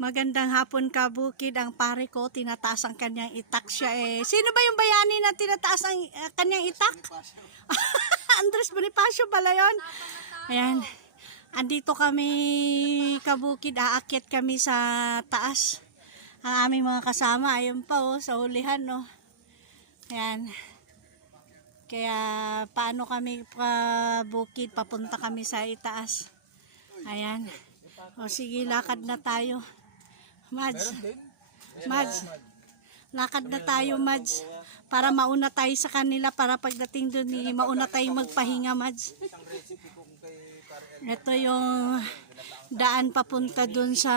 Magandang hapon kabukid, ang pare ko tinataas ang kanyang itak siya eh. Sino ba yung bayani na tinataas ang kanyang itak? Andres Bonifacio pala yun. Ayan. Andito kami kabukid, aakyat kami sa taas. Ang aming mga kasama, ayun pa oh, sa ulihan no. Ayan. Kaya paano kami kabukid, papunta kami sa itaas. Ayan. O sige, lakad na tayo. Mads, lakad na tayo Mads, para mauna tayo sa kanila, para pagdating doon mauna tayong magpahinga Mads. Ito yung daan papunta doon sa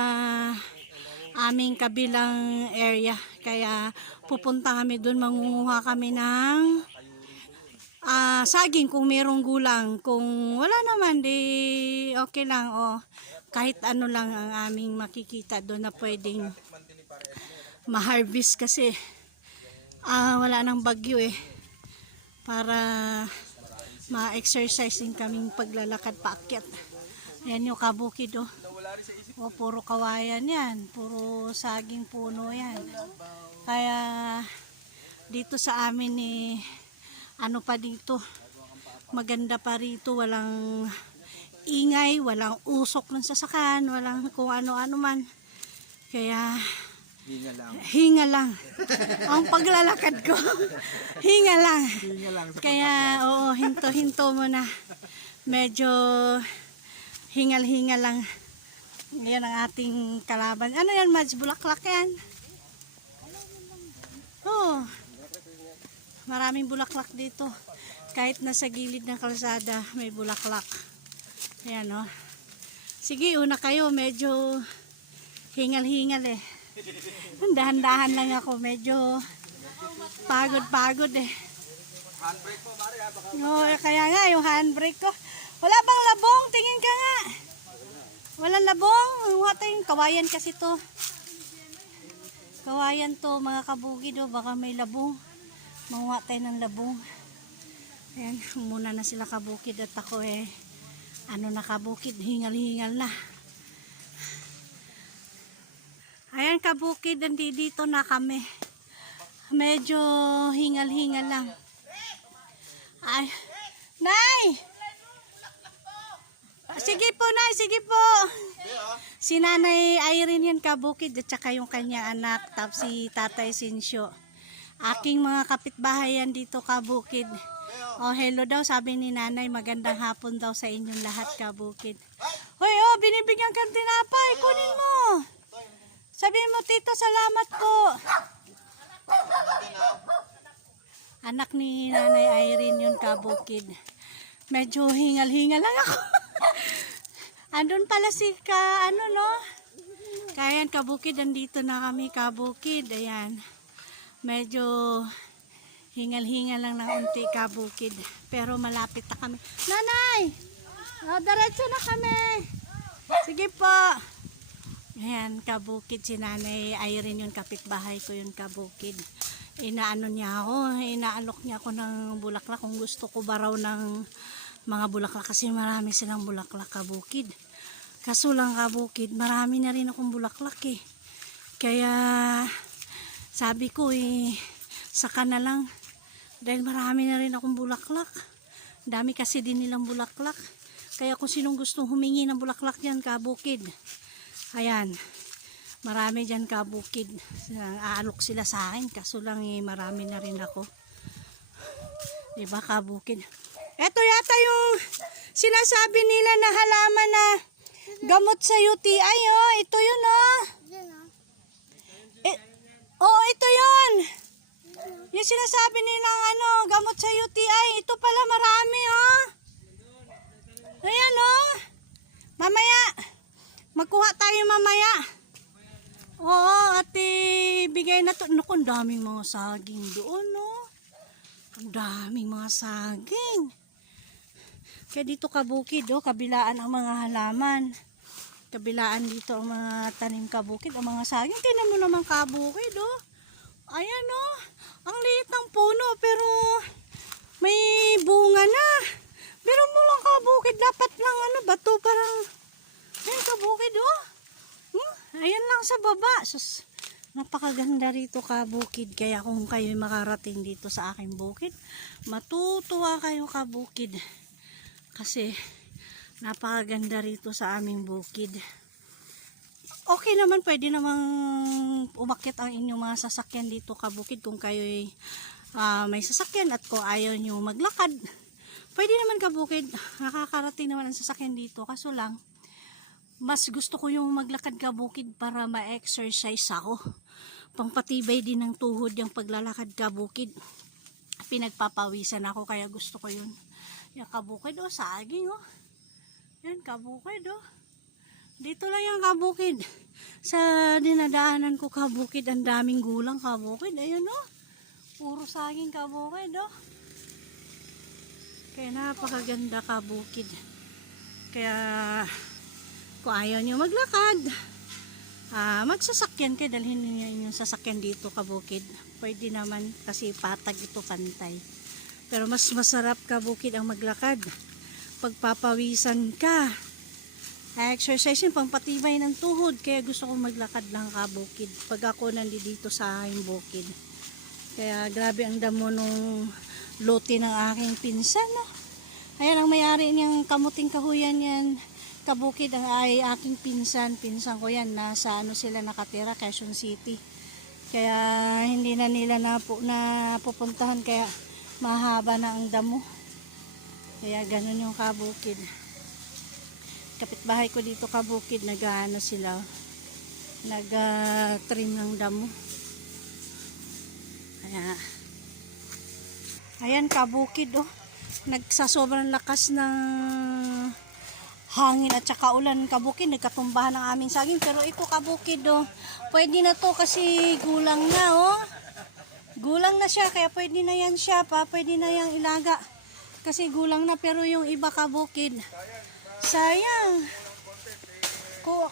aming kabilang area, kaya pupunta kami doon, mangunguha kami ng saging kung merong gulang, kung wala naman di okay lang kahit ano lang ang aming makikita doon na pwedeng ma-harvest kasi wala nang bagyo eh, para ma-exercising kaming paglalakad paakyat. Ayan yung kabukid puro kawayan yan, puro saging puno yan, kaya dito sa amin ano pa dito, maganda pa rito, walang ingay, walang usok ng sasakyan, walang kung ano-ano man. Kaya hinga lang ang paglalakad ko. hinga lang kaya hinto-hinto mo na, medyo hingal-hingal lang. Yan ang ating kalaban. Ano yan Mads, bulaklak yan? Maraming bulaklak dito, kahit nasa gilid ng kalsada may bulaklak. Ayan sige, una kayo, medyo hingal-hingal eh. Dahan-dahan lang ako, medyo pagod Handbrake po, Mari, baka kaya nga yung handbrake ko. Wala bang labong? Tingin ka nga. Walang labong. Tayong kawayan kasi to. Kawayan to mga kabugid baka may labong. Manguha tayo ng labong. Ayan, muna na sila kabukid at ako na kabukid, hingal-hingal na. Ayan kabukid, dito na kami. Medyo hingal-hingal lang. Ay, Nay! Sige po Nay, sige po. Si Nanay Irene yan kabukid, at saka yung kanyang anak, tapos si Tatay Sinsyo. Aking mga kapitbahay yan dito kabukid. Hello daw, sabi ni Nanay, magandang hapon daw sa inyong lahat kabukid. Hoy, binibigyan kang tinapay, kunin mo. Sabihin mo, Tito, salamat po. Anak ni Nanay Irene yun kabukid. Medyo hingal-hingal lang ako. Andun pala si Kaya kabukid, andito na kami kabukid. Ayan. Medyo hingal-hingal lang ng unti kabukid, pero malapit na kami. Nanay! Diretso na kami. Sige po. Ayan kabukid, si Nanay Irene yung kapitbahay ko yun kabukid. Inaalok niya ako ng bulaklak, kung gusto ko ba raw ng mga bulaklak, kasi marami silang bulaklak kabukid. Kaso lang kabukid, marami na rin akong bulaklak kaya sabi ko saka na lang, dahil marami na rin akong bulaklak. Dami kasi din nilang bulaklak, kaya kung sinong gustong humingi ng bulaklak yan kabukid, ayan, marami dyan kabukid. Aalok sila sa akin, kaso lang marami na rin ako, diba kabukid. Eto yata yung sinasabi nila na halaman na gamot sa UTI ito yun ito yun. Yung sinasabi nilang gamot sa UTI, ito pala marami Ayan mamaya magkuha tayo mamaya. At bigay na to. Naku, ang daming mga saging doon ang daming mga saging. Kaya dito kabukid kabilaan ang mga halaman, kabilaan dito ang mga tanim kabukid, ang mga saging. Tingnan mo naman kabukid ayan ang liit ng puno, pero may bunga na. Pero mo lang kabukid, dapat lang bato, parang ayan kabukid Ayan lang hanggang sa baba. Sus, napakaganda rito kabukid. Kaya kung kayo makarating dito sa aking bukid, matutuwa kayo kabukid. Kasi napakaganda rito sa aming bukid. Okay naman, pwede namang umakyat ang inyong mga sasakyan dito kabukid kung kayo may sasakyan at kung ayaw nyo maglakad. Pwede naman kabukid, nakakarating naman ang sasakyan dito. Kaso lang, mas gusto ko yung maglakad kabukid para ma-exercise ako. Pangpatibay din ng tuhod yung paglalakad kabukid. Pinagpapawisan ako kaya gusto ko yun. Yung kabukid saging Yan kabukid Dito lang yung kabukid. Sa dinadaanan ko kabukid, ang daming gulang kabukid. Ayun puro saging kabukid Kaya napakaganda kabukid. Kaya kung ayaw nyo maglakad, magsasakyan kayo, dalhin niyo yung sasakyan dito kabukid. Pwede naman kasi patag ito, pantay. Pero mas masarap kabukid ang maglakad. Pagpapawisan ka, exercise yun, pangpatibay ng tuhod. Kaya gusto kong maglakad lang kabukid pag ako nandito sa aking bukid. Kaya grabe ang damo nung lote ng aking pinsan Ayan ang may-ari niyang kamuting kahuyan yan kabukid, ay aking pinsan ko yan. Nasa sila nakatira, Quezon City. Kaya hindi na nila napupuntahan, kaya mahaba na ang damo. Kaya ganun yung kabukid. Kapitbahay ko dito kabukid, sila, nag-trim ng damo. Kaya, ayan kabukid nagsasobrang lakas ng hangin at saka ulan kabukid, nagkatumbahan ng aming saging. Pero ito kabukid pwede na to kasi gulang na gulang na siya, kaya pwede na yan siya pwede na yang ilaga kasi gulang na. Pero yung iba kabukid, sayang,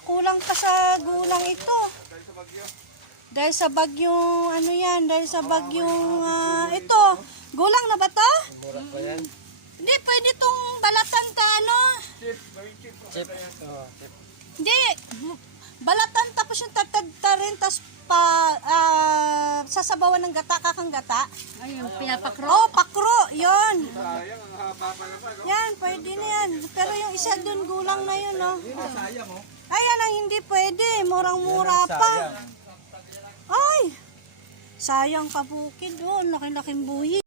kulang pa sa gulang ito dahil sa bagyong dahil sa bagyong ito. Gulang na ba to? Hindi, pwede tong balatan ka Chip. Hindi, balatan tapos yung rin tapos sasabawan ng gata, kakang gata. Ay, yung pinapakro. Pakro, yun. Sayang, ang haba pa naman. Yan, pwede na yan. Pero yung isa dun, gulang na yun Sayang Ayan ang hindi pwede, murang-mura pa. Ay, sayang kabukid laki-laking buhi.